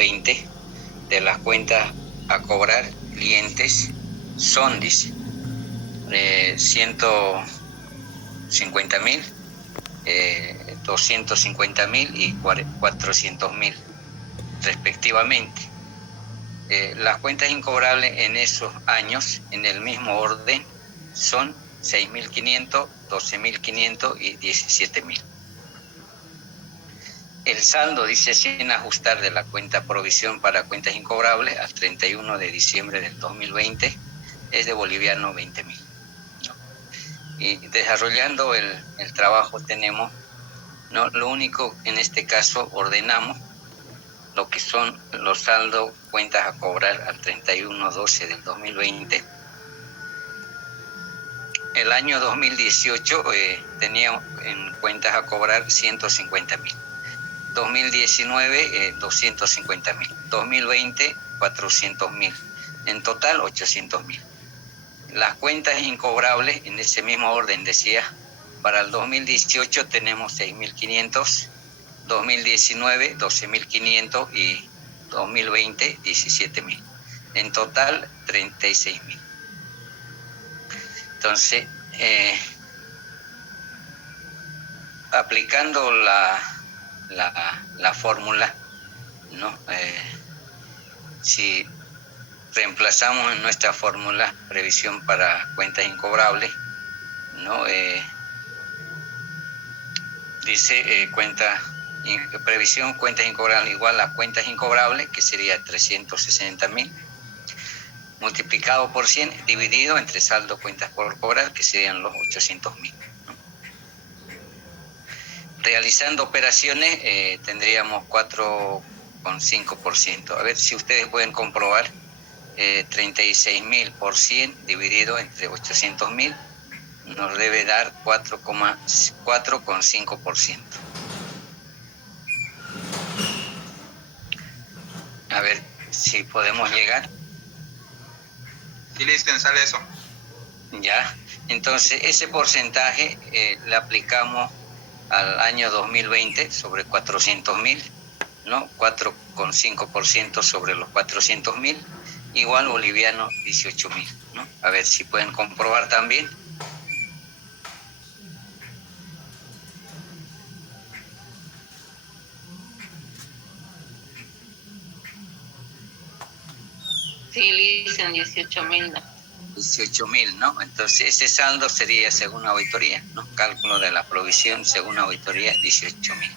2020 de las cuentas a cobrar clientes son, dice, 150.000, 250.000 y 400.000 respectivamente. Las cuentas incobrables en esos años, en el mismo orden, son 6.500, 12.500 y 17.000. El saldo, dice, sin ajustar de la cuenta provisión para cuentas incobrables al 31 de diciembre del 2020 es de boliviano 20.000. ¿No? Y desarrollando el trabajo tenemos, ¿no? Lo único en este caso ordenamos lo que son los saldos cuentas a cobrar al 31/12 del 2020. El año 2018 tenía en cuentas a cobrar 150.000. 2019, 250.000. 2020, 400.000. En total, 800.000. Las cuentas incobrables, en ese mismo orden decía, para el 2018 tenemos 6.500, 2019, 12.500 y 2020, 17.000. En total, 36.000. Entonces, aplicando la fórmula, ¿no? Si reemplazamos en nuestra fórmula previsión para cuentas incobrables, ¿no? Dice previsión cuentas incobrables igual a cuentas incobrables, que sería 360.000, multiplicado por 100, dividido entre saldo cuentas por cobrar, que serían los 800.000. ¿No? Realizando operaciones tendríamos 4,5%. A ver si ustedes pueden comprobar. 36.000 por 100 dividido entre 800.000 nos debe dar 4,5%. A ver si podemos llegar. Sí, listo, sale eso. Ya, entonces ese porcentaje le aplicamos al año 2020 sobre 400.000, ¿no? 4,5% sobre los 400.000, igual boliviano 18.000, ¿no? A ver si pueden comprobar también. Sí, le dicen 18.000, ¿no? 18.000, ¿no? Entonces ese saldo sería según auditoría, ¿no? Cálculo de la provisión según auditoría 18.000.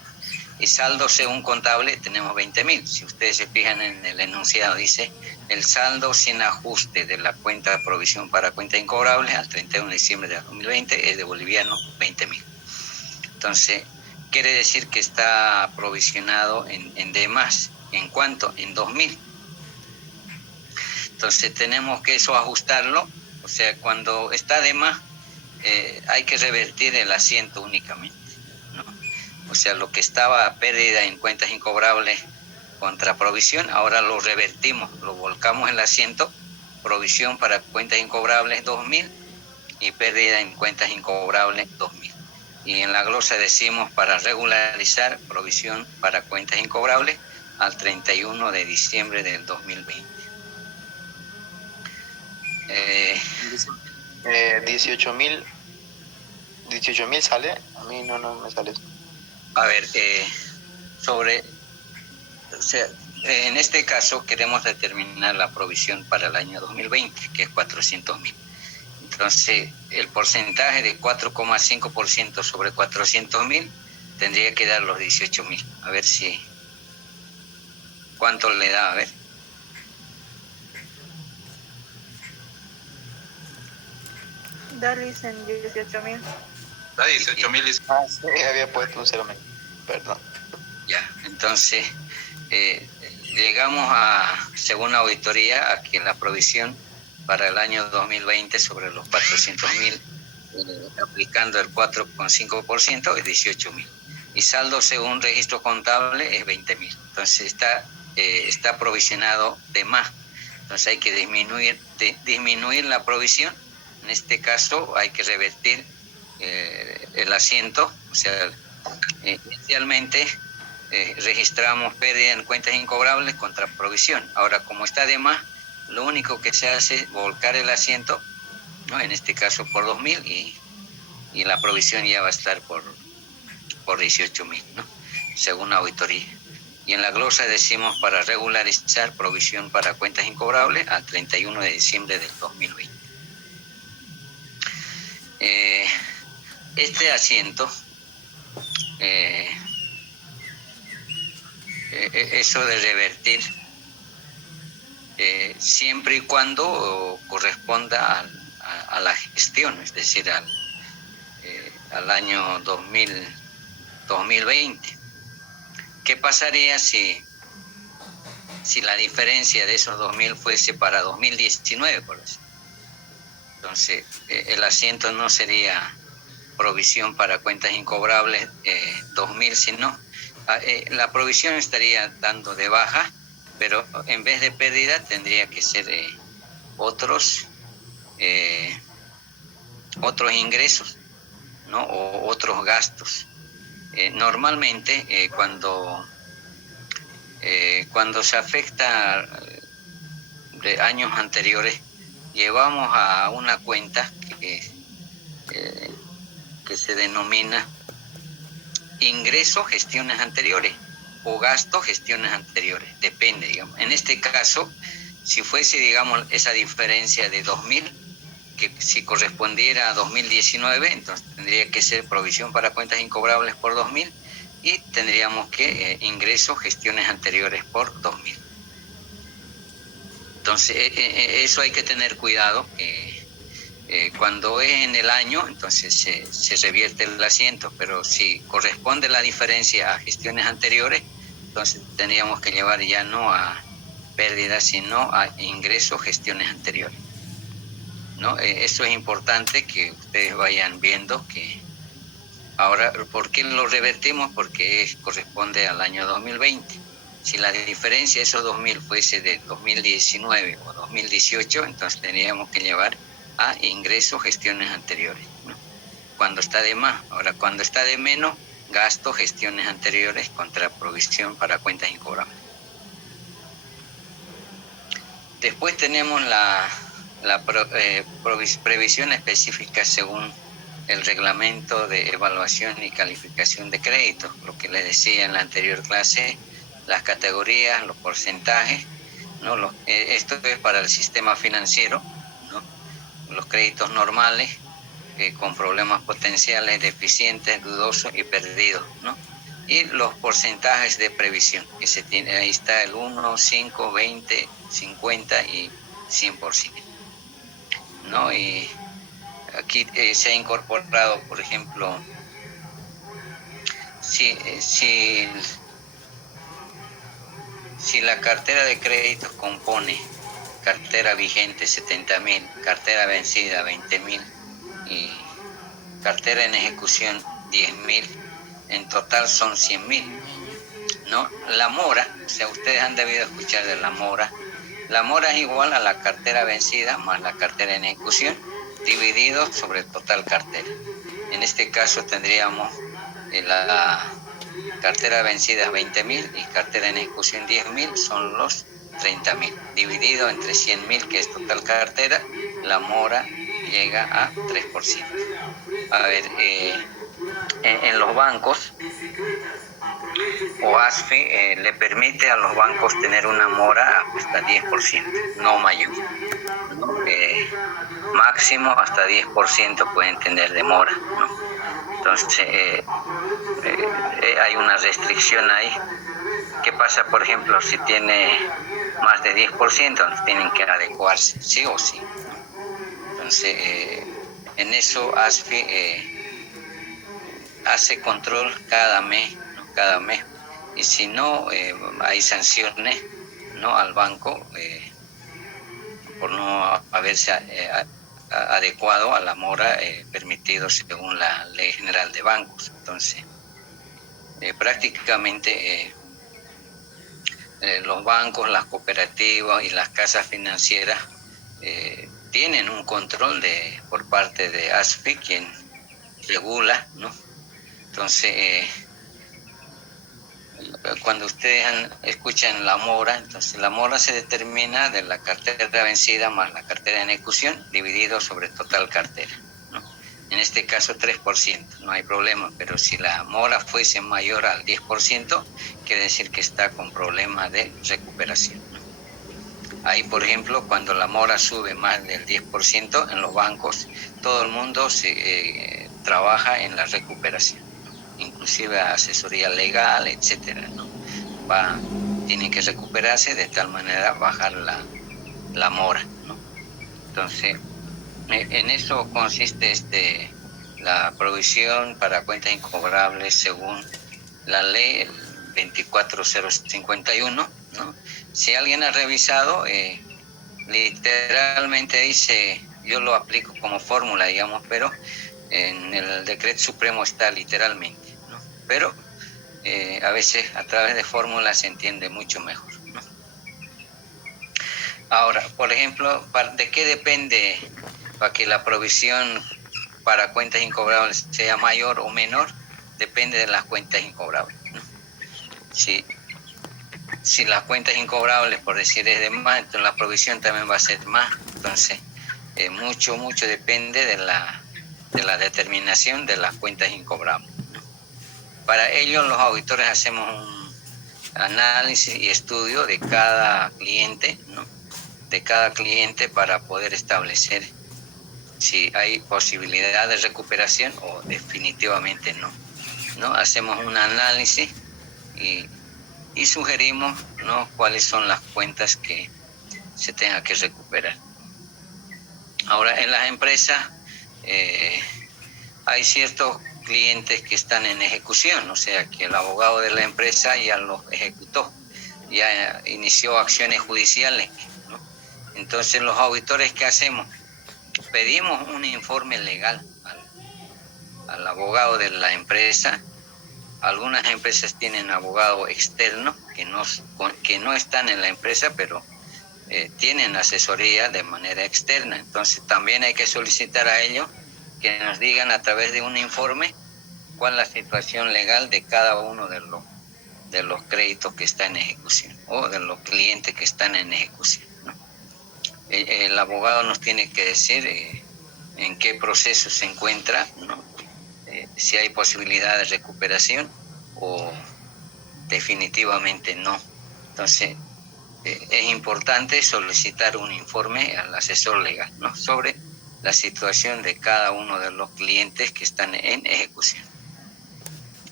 Y saldo según contable tenemos 20.000. Si ustedes se fijan en el enunciado, dice el saldo sin ajuste de la cuenta de provisión para cuenta incobrable al 31 de diciembre de 2020 es de boliviano 20.000. Entonces, quiere decir que está provisionado en D+. ¿En cuánto? En 2.000. Entonces tenemos que eso ajustarlo, o sea, cuando está de más, hay que revertir el asiento únicamente, ¿no? O sea, lo que estaba pérdida en cuentas incobrables contra provisión, ahora lo revertimos, lo volcamos en el asiento, provisión para cuentas incobrables 2.000 y pérdida en cuentas incobrables 2.000. Y en la glosa decimos para regularizar provisión para cuentas incobrables al 31 de diciembre del 2020. 18.000 sale, a mí no me sale eso. A ver, o sea, en este caso queremos determinar la provisión para el año 2020, que es 400.000. Entonces, el porcentaje de 4,5% sobre 400.000 tendría que dar los 18.000. A ver si, ¿cuánto le da? A ver. Dale, dicen 18.000. Da 18.000. Ah, sí, había puesto un 0, perdón. Ya, entonces llegamos a, según la auditoría, a que la provisión para el año 2020 sobre los 400.000, aplicando el 4,5% es 18.000. Y saldo según registro contable es 20.000. Entonces está provisionado de más. Entonces hay que disminuir la provisión. En este caso hay que revertir el asiento, o sea, inicialmente registramos pérdida en cuentas incobrables contra provisión. Ahora, como está de más, lo único que se hace es volcar el asiento, ¿no? En este caso por 2.000 y la provisión ya va a estar por 18.000, ¿no? Según la auditoría. Y en la glosa decimos para regularizar provisión para cuentas incobrables al 31 de diciembre del 2020. Este asiento, eso de revertir, siempre y cuando corresponda a la gestión, es decir, al año 2020. ¿Qué pasaría si la diferencia de esos 2.000 fuese para 2019, por eso? Entonces, el asiento no sería provisión para cuentas incobrables 2.000, sino la provisión estaría dando de baja, pero en vez de pérdida tendría que ser otros ingresos, ¿no? O otros gastos. Normalmente cuando se afecta de años anteriores, llevamos a una cuenta que se denomina ingresos gestiones anteriores o gastos gestiones anteriores, depende, digamos. En este caso, si fuese, digamos, esa diferencia de 2.000, que si correspondiera a 2019, entonces tendría que ser provisión para cuentas incobrables por 2.000 y tendríamos que ingresos gestiones anteriores por 2.000. Entonces, eso hay que tener cuidado. Cuando es en el año, entonces se revierte el asiento, pero si corresponde la diferencia a gestiones anteriores, entonces tendríamos que llevar ya no a pérdidas, sino a ingresos gestiones anteriores, ¿no? Eso es importante que ustedes vayan viendo que ahora, ¿por qué lo revertimos? Porque corresponde al año 2020. Si la diferencia de esos 2.000 fuese de 2019 o 2018, entonces tendríamos que llevar a ingresos gestiones anteriores, ¿no? Cuando está de más. Ahora, cuando está de menos, gasto gestiones anteriores contra provisión para cuentas incobrables. Después tenemos la previsión específica según el reglamento de evaluación y calificación de créditos, lo que les decía en la anterior clase, las categorías, los porcentajes, ¿no? Esto es para el sistema financiero, ¿no? Los créditos normales con problemas potenciales, deficientes, dudosos y perdidos, ¿no? Y los porcentajes de previsión, que se tiene, ahí está el 1, 5, 20, 50 y 100%, ¿no? Y aquí se ha incorporado, por ejemplo, si la cartera de créditos compone cartera vigente 70.000, cartera vencida 20.000 y cartera en ejecución 10.000, en total son 100.000, ¿no? La mora, o sea, ustedes han debido escuchar de la mora. La mora es igual a la cartera vencida más la cartera en ejecución dividido sobre el total cartera. En este caso tendríamos la cartera vencida 20.000 y cartera en ejecución 10.000, son los 30.000. Dividido entre 100.000, que es total cartera, la mora llega a 3%. A ver, en los bancos, o ASFI le permite a los bancos tener una mora hasta 10%, no mayor. Máximo hasta 10% pueden tener de mora, ¿no? Entonces, hay una restricción ahí. ¿Qué pasa, por ejemplo, si tiene más de 10%? Tienen que adecuarse, sí o sí, ¿no? Entonces, en eso ASFI hace control cada mes, ¿no? Cada mes. Y si no, hay sanciones, ¿no? Al banco por no haberse adecuado a la mora permitido según la Ley General de Bancos. Entonces, prácticamente los bancos, las cooperativas y las casas financieras tienen un control por parte de ASFI, quien regula, ¿no? Entonces, cuando ustedes escuchan la mora, entonces la mora se determina de la cartera vencida más la cartera en ejecución dividido sobre total cartera, ¿no? En este caso 3%, no hay problema, pero si la mora fuese mayor al 10%, quiere decir que está con problemas de recuperación, ¿no? Ahí, por ejemplo, cuando la mora sube más del 10% en los bancos, todo el mundo trabaja en la recuperación, inclusive asesoría legal, etcétera, ¿no? Tienen que recuperarse de tal manera bajar la mora, ¿no? Entonces, en eso consiste la provisión para cuentas incobrables según la ley 24051, ¿no? Si alguien ha revisado, literalmente dice, yo lo aplico como fórmula, digamos, pero en el decreto supremo está literalmente, ¿no? Pero a veces a través de fórmulas se entiende mucho mejor, ¿no? Ahora, por ejemplo, ¿de qué depende para que la provisión para cuentas incobrables sea mayor o menor? Depende de las cuentas incobrables, ¿no? Si las cuentas incobrables, por decir, es de más, entonces la provisión también va a ser más. Entonces, mucho depende de la determinación de las cuentas incobrables, ¿no? Para ello, los auditores hacemos un análisis y estudio de cada cliente, ¿no? De cada cliente para poder establecer si hay posibilidad de recuperación o definitivamente no, ¿no? Hacemos un análisis y sugerimos, ¿no?, cuáles son las cuentas que se tengan que recuperar. Ahora, en las empresas hay ciertos clientes que están en ejecución, o sea que el abogado de la empresa ya los ejecutó, ya inició acciones judiciales, ¿no? Entonces los auditores, ¿qué hacemos? Pedimos un informe legal al abogado de la empresa. Algunas empresas tienen abogado externo que no están en la empresa, pero tienen asesoría de manera externa. Entonces también hay que solicitar a ellos que nos digan a través de un informe cuál es la situación legal de cada uno de los créditos que están en ejecución o de los clientes que están en ejecución, ¿no? El abogado nos tiene que decir en qué proceso se encuentra, ¿no? Si hay posibilidad de recuperación o definitivamente no. Entonces, es importante solicitar un informe al asesor legal, ¿no?, sobre la situación de cada uno de los clientes que están en ejecución.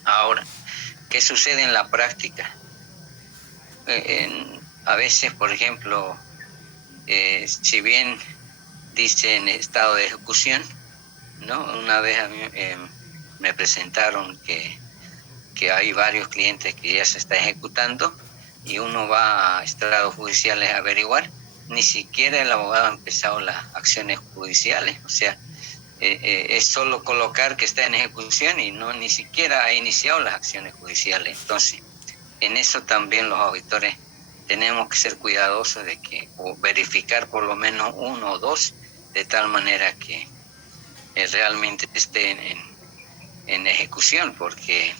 Ahora, ¿qué sucede en la práctica? A veces, por ejemplo, si bien dice en estado de ejecución, ¿no? Una vez a mí me presentaron que hay varios clientes que ya se está ejecutando y uno va a estrados judiciales a averiguar, ni siquiera el abogado ha empezado las acciones judiciales, o sea, es solo colocar que está en ejecución y ni siquiera ha iniciado las acciones judiciales. Entonces, en eso también los auditores tenemos que ser cuidadosos o verificar por lo menos uno o dos, de tal manera que realmente estén en ejecución, porque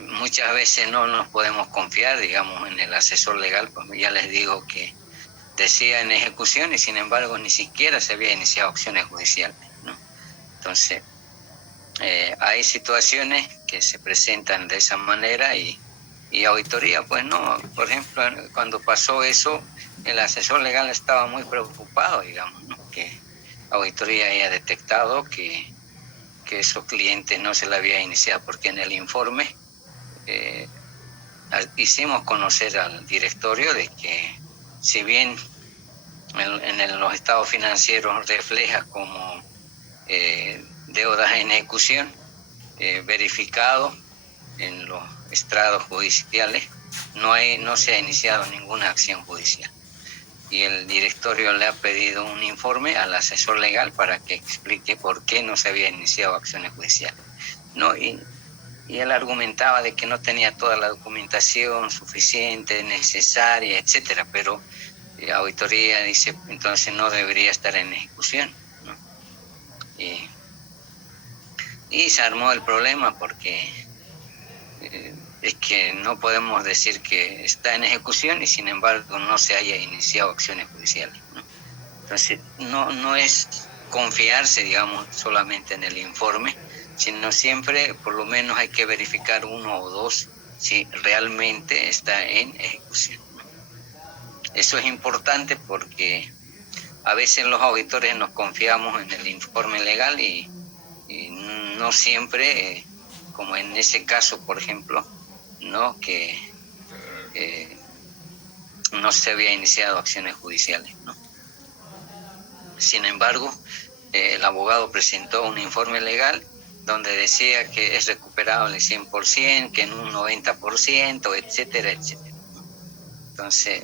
muchas veces no nos podemos confiar, digamos, en el asesor legal, pues ya les digo que decía en ejecución y sin embargo ni siquiera se había iniciado acciones judiciales, ¿no? Entonces, hay situaciones que se presentan de esa manera y auditoría, pues no. Por ejemplo, cuando pasó eso, el asesor legal estaba muy preocupado, digamos, ¿no?, que auditoría haya detectado que esos clientes no se le había iniciado, porque en el informe hicimos conocer al directorio de que si bien en los estados financieros refleja como deudas en ejecución, verificado en los estrados judiciales, no se ha iniciado ninguna acción judicial. Y el directorio le ha pedido un informe al asesor legal para que explique por qué no se había iniciado acciones judiciales, ¿no? Y él argumentaba de que no tenía toda la documentación suficiente, necesaria, etcétera, pero la auditoría dice, entonces no debería estar en ejecución, ¿no? Y se armó el problema porque es que no podemos decir que está en ejecución y sin embargo no se haya iniciado acciones judiciales, ¿no? Entonces, no es confiarse, digamos, solamente en el informe, sino siempre por lo menos hay que verificar uno o dos si realmente está en ejecución, ¿no? Eso es importante porque a veces los auditores nos confiamos en el informe legal y no siempre, como en ese caso, por ejemplo, ¿no? Que no se había iniciado acciones judiciales, ¿no? Sin embargo, el abogado presentó un informe legal donde decía que es recuperable 100%, que en un 90%, etcétera, etcétera. Entonces,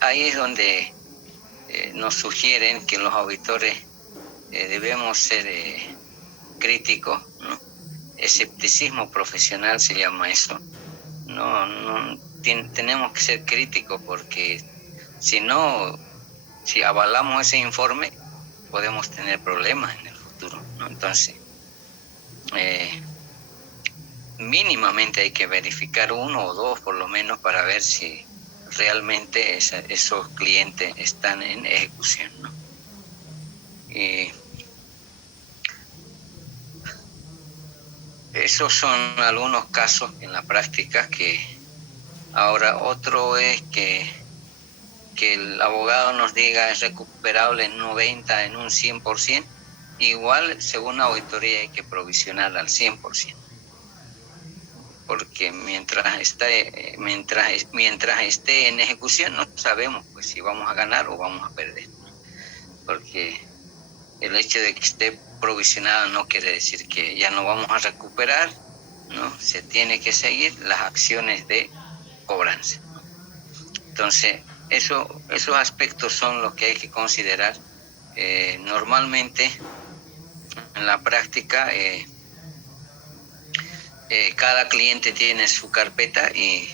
ahí es donde nos sugieren que los auditores debemos ser críticos, ¿no? Escepticismo profesional se llama eso. Tenemos que ser críticos porque si no, si avalamos ese informe, podemos tener problemas en el futuro, ¿no? Entonces, mínimamente hay que verificar uno o dos por lo menos para ver si realmente esos clientes están en ejecución, ¿no? Y esos son algunos casos en la práctica que ahora otro es que el abogado nos diga es recuperable en un 90, en un 100%, igual según la auditoría hay que provisionar al 100%, porque mientras esté en ejecución no sabemos pues si vamos a ganar o vamos a perder, porque el hecho de que esté provisionado no quiere decir que ya no vamos a recuperar, ¿no? Se tiene que seguir las acciones de cobranza. Entonces, esos aspectos son los que hay que considerar. Normalmente, en la práctica, cada cliente tiene su carpeta y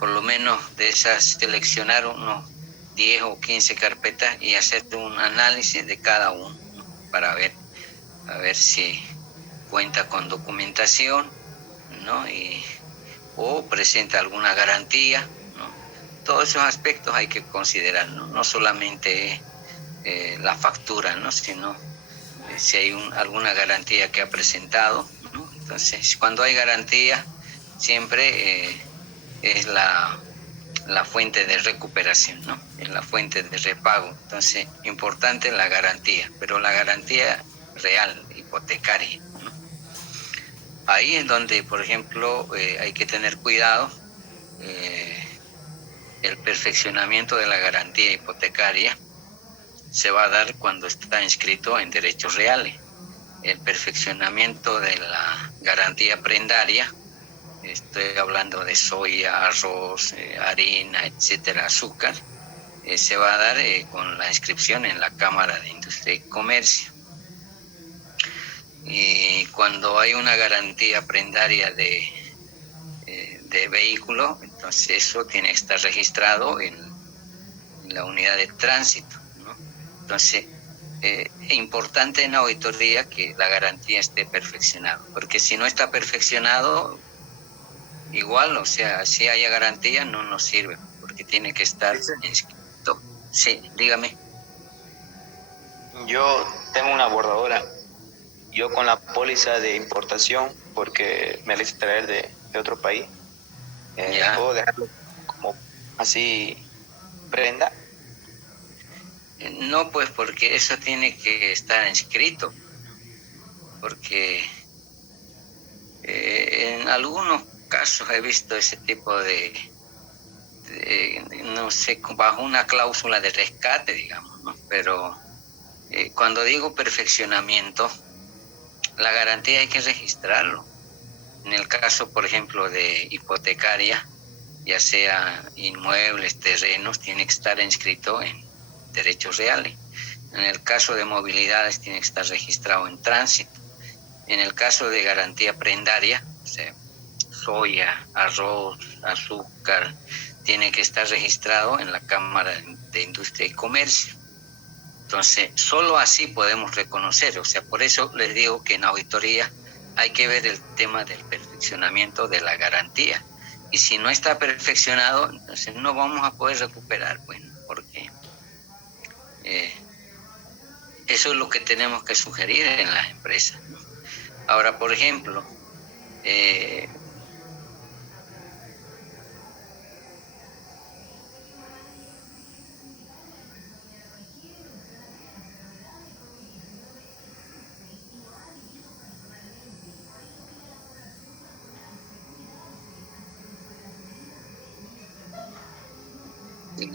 por lo menos de esas seleccionar unos 10 o 15 carpetas y hacer un análisis de cada uno, ¿no? Para ver si cuenta con documentación, ¿no? O presenta alguna garantía, ¿no? Todos esos aspectos hay que considerar, ¿no? No solamente la factura, ¿no? Sino si hay alguna garantía que ha presentado, ¿no? Entonces, cuando hay garantía, siempre es la fuente de recuperación, ¿no? Es la fuente de repago. Entonces, importante la garantía, pero la garantía real, hipotecaria, ¿no? Ahí es donde, por ejemplo, hay que tener cuidado. El perfeccionamiento de la garantía hipotecaria se va a dar cuando está inscrito en derechos reales. El perfeccionamiento de la garantía prendaria, estoy hablando de soya, arroz, harina, etcétera, azúcar, se va a dar con la inscripción en la Cámara de Industria y Comercio. Y cuando hay una garantía prendaria de vehículo, entonces eso tiene que estar registrado en la unidad de tránsito, ¿no? Entonces, es importante en la auditoría que la garantía esté perfeccionada, porque si no está perfeccionado, igual, o sea, si haya garantía no nos sirve, porque tiene que estar inscrito. Sí, dígame. Yo tengo una bordadora. Yo con la póliza de importación, porque me la hice traer de otro país, ¿puedo dejarlo como así prenda? No, pues porque eso tiene que estar inscrito, porque en algunos casos he visto ese tipo de no sé, bajo una cláusula de rescate, digamos, ¿no? Pero cuando digo perfeccionamiento, la garantía hay que registrarlo. En el caso, por ejemplo, de hipotecaria, ya sea inmuebles, terrenos, tiene que estar inscrito en derechos reales. En el caso de movilidades, tiene que estar registrado en tránsito. En el caso de garantía prendaria, o sea, soya, arroz, azúcar, tiene que estar registrado en la Cámara de Industria y Comercio. Entonces, solo así podemos reconocer, o sea, por eso les digo que en auditoría hay que ver el tema del perfeccionamiento de la garantía. Y si no está perfeccionado, entonces no vamos a poder recuperar, bueno, porque eso es lo que tenemos que sugerir en las empresas, ¿no? Ahora, por ejemplo, en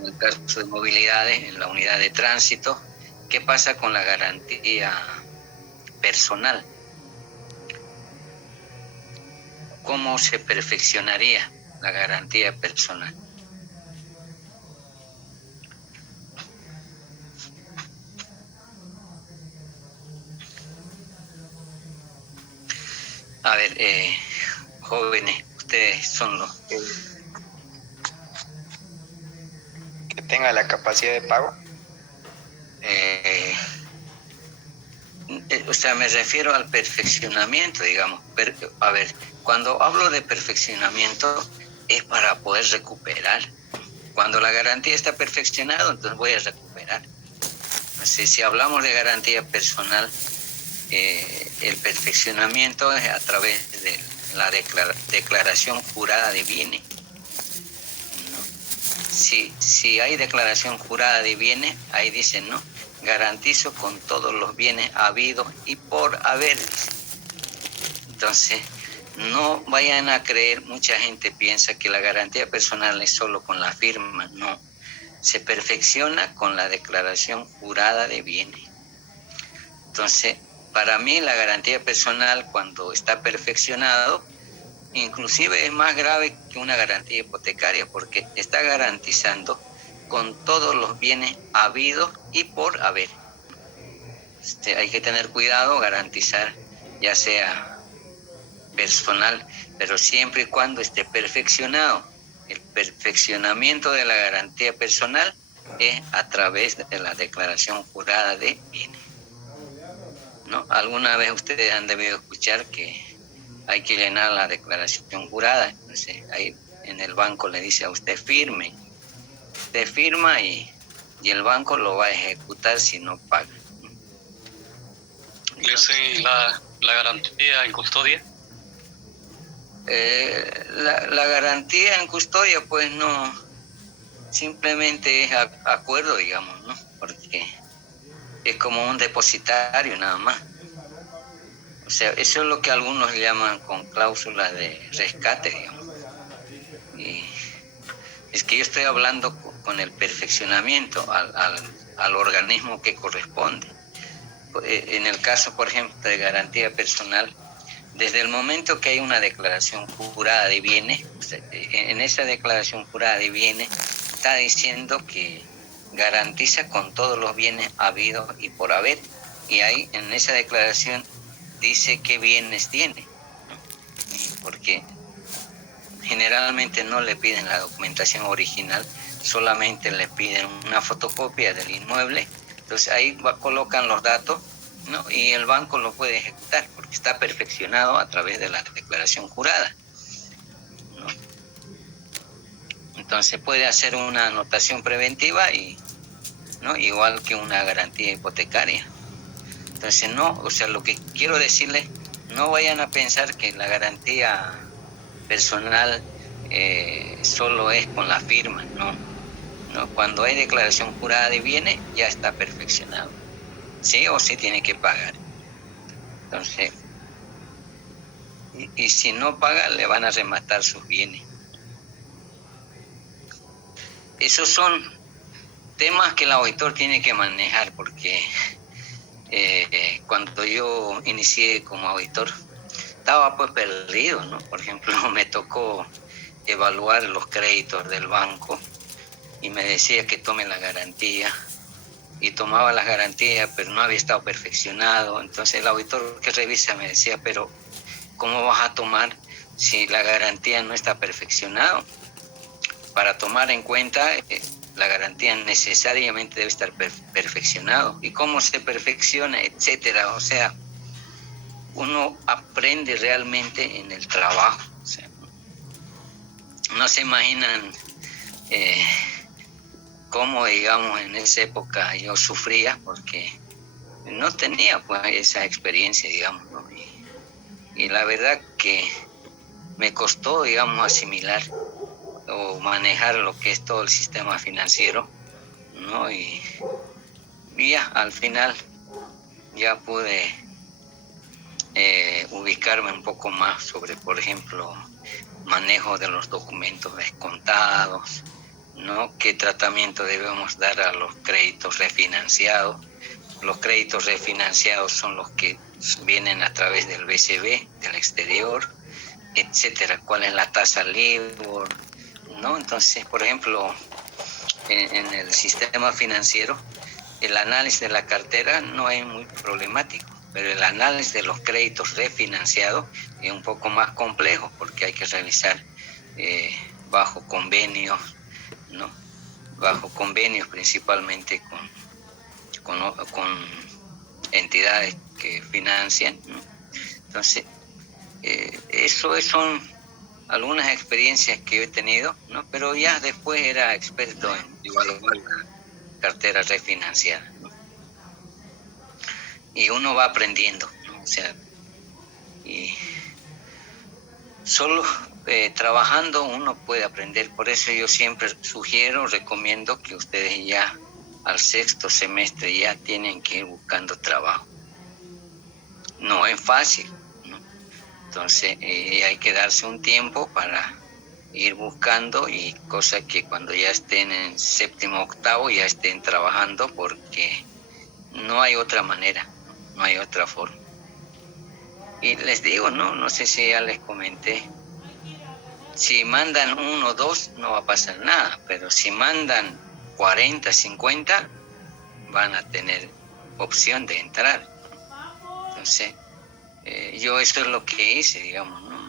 el caso de movilidades, en la unidad de tránsito, ¿qué pasa con la garantía personal? ¿Cómo se perfeccionaría la garantía personal? A ver, jóvenes, ustedes son los... Que tenga la capacidad de pago. O sea, me refiero al perfeccionamiento, digamos. A ver, cuando hablo de perfeccionamiento es para poder recuperar. Cuando la garantía está perfeccionada, entonces voy a recuperar. Entonces, si hablamos de garantía personal, el perfeccionamiento es a través de la declaración jurada de bienes, ¿no? Si hay declaración jurada de bienes, ahí dice, ¿no? Garantizo con todos los bienes habidos y por haber. Entonces, no vayan a creer, mucha gente piensa que la garantía personal es solo con la firma, no. Se perfecciona con la declaración jurada de bienes. Entonces, para mí la garantía personal, cuando está perfeccionado, inclusive es más grave que una garantía hipotecaria, porque está garantizando con todos los bienes habidos y por haber. Hay que tener cuidado, garantizar ya sea personal, pero siempre y cuando esté perfeccionado. El perfeccionamiento de la garantía personal es a través de la declaración jurada de bienes, ¿no? Alguna vez ustedes han debido escuchar que hay que llenar la declaración jurada. Entonces, ahí en el banco le dice a usted firme. Usted firma y el banco lo va a ejecutar si no paga. ¿Y la garantía en custodia? La garantía en custodia, pues no, simplemente es acuerdo, digamos, ¿no? Porque es como un depositario nada más. O sea, eso es lo que algunos llaman con cláusulas de rescate, digamos. Y es que yo estoy hablando con el perfeccionamiento al organismo que corresponde. En el caso, por ejemplo, de garantía personal, desde el momento que hay una declaración jurada de bienes, en esa declaración jurada de bienes está diciendo que garantiza con todos los bienes habidos y por haber. Y ahí en esa declaración dice qué bienes tiene, ¿no? Porque generalmente no le piden la documentación original, solamente le piden una fotocopia del inmueble. Entonces ahí colocan los datos, ¿no? Y el banco lo puede ejecutar porque está perfeccionado a través de la declaración jurada, ¿no? Entonces puede hacer una anotación preventiva ¿no? Igual que una garantía hipotecaria. Entonces no, o sea, lo que quiero decirles, no vayan a pensar que la garantía personal solo es con la firma, no. ¿No? Cuando hay declaración jurada de bienes, ya está perfeccionado. Sí o sí tiene que pagar. Entonces, y si no paga, le van a rematar sus bienes. Esos son temas que el auditor tiene que manejar, porque cuando yo inicié como auditor, estaba pues perdido, ¿no? Por ejemplo, me tocó evaluar los créditos del banco y me decía que tome la garantía, y tomaba las garantías, pero no había estado perfeccionado. Entonces el auditor que revisa me decía, pero ¿cómo vas a tomar si la garantía no está perfeccionado? Para tomar en cuenta, la garantía necesariamente debe estar perfeccionado. ¿Y cómo se perfecciona? Etcétera. O sea, uno aprende realmente en el trabajo. O sea, no se imaginan cómo, digamos, en esa época yo sufría porque no tenía pues esa experiencia, digamos, ¿no? Y la verdad que me costó, digamos, asimilar o manejar lo que es todo el sistema financiero, ¿no? Y ya al final ya pude ubicarme un poco más sobre, por ejemplo, manejo de los documentos descontados, ¿no? ¿Qué tratamiento debemos dar a los créditos refinanciados? Los créditos refinanciados son los que vienen a través del BCB, del exterior, etcétera. ¿Cuál es la tasa LIBOR? ¿No? Entonces, por ejemplo, en el sistema financiero, el análisis de la cartera no es muy problemático, pero el análisis de los créditos refinanciados es un poco más complejo porque hay que revisar bajo convenios, ¿no? Bajo convenios principalmente con entidades que financian, ¿no? Entonces, eso son algunas experiencias que he tenido, ¿no? Pero ya después era experto en evaluar la cartera refinanciada, ¿no? Y uno va aprendiendo, ¿no? O sea, y solo trabajando uno puede aprender. Por eso yo siempre recomiendo que ustedes ya al 6º semestre ya tienen que ir buscando trabajo. No es fácil, ¿no? Entonces hay que darse un tiempo para ir buscando, y cosa que cuando ya estén en 7º, 8º ya estén trabajando, porque no hay otra manera, no hay otra forma. Y les digo, no sé si ya les comenté, si mandan 1 o 2 no va a pasar nada, pero si mandan 40, 50 van a tener opción de entrar. Entonces, yo eso es lo que hice, digamos, ¿no?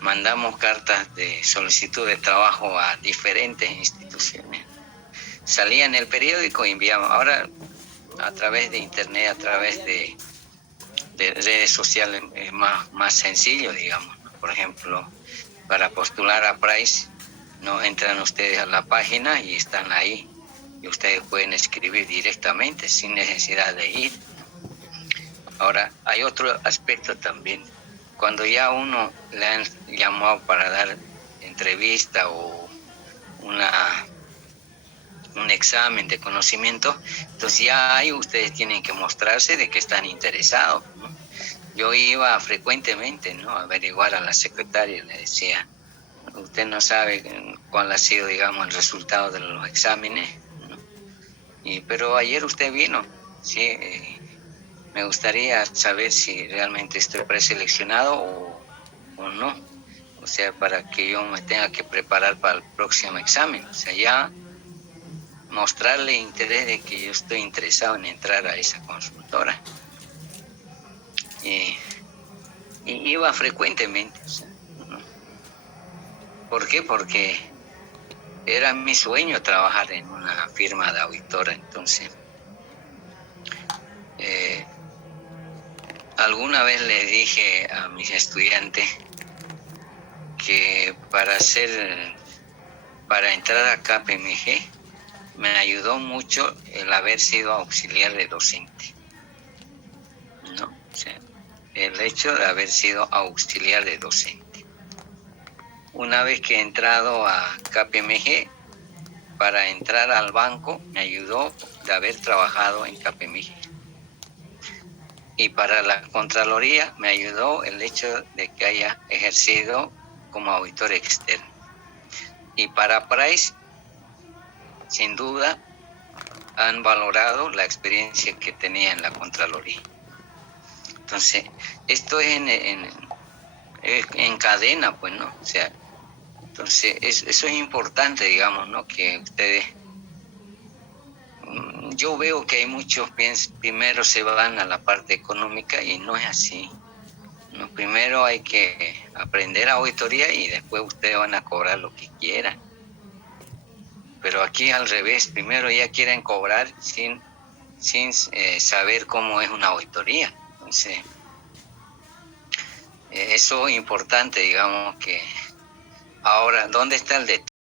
Mandamos cartas de solicitud de trabajo a diferentes instituciones. Salía en el periódico y enviamos. Ahora, a través de internet, a través de redes sociales, es más sencillo, digamos, ¿no? Por ejemplo, para postular a Price, no entran ustedes a la página y están ahí. Y ustedes pueden escribir directamente sin necesidad de ir. Ahora, hay otro aspecto también. Cuando ya uno le han llamado para dar entrevista o un examen de conocimiento, entonces ya ahí ustedes tienen que mostrarse de que están interesados, ¿no? Yo iba frecuentemente, ¿no?, a averiguar a la secretaria, le decía, usted no sabe cuál ha sido, digamos, el resultado de los exámenes, ¿no? Pero ayer usted vino, sí, me gustaría saber si realmente estoy preseleccionado o no, o sea, para que yo me tenga que preparar para el próximo examen, o sea, ya mostrarle interés de que yo estoy interesado en entrar a esa consultora. Y iba frecuentemente, o sea, ¿no? ¿Por qué? Porque era mi sueño trabajar en una firma de auditora. Entonces, alguna vez le dije a mis estudiantes que para entrar a KPMG me ayudó mucho el haber sido auxiliar de docente, ¿no? O sea, el hecho de haber sido auxiliar de docente. Una vez que he entrado a KPMG, para entrar al banco me ayudó de haber trabajado en KPMG. Y para la Contraloría me ayudó el hecho de que haya ejercido como auditor externo. Y para Price, sin duda, han valorado la experiencia que tenía en la Contraloría. Entonces, esto es en cadena, pues, ¿no? O sea, entonces, eso es importante, digamos, ¿no? Que ustedes... Yo veo que hay muchos primero se van a la parte económica y no es así. No, primero hay que aprender auditoría y después ustedes van a cobrar lo que quieran. Pero aquí al revés, primero ya quieren cobrar sin saber cómo es una auditoría. Entonces, Eso es importante, digamos que ahora, ¿dónde está el detalle?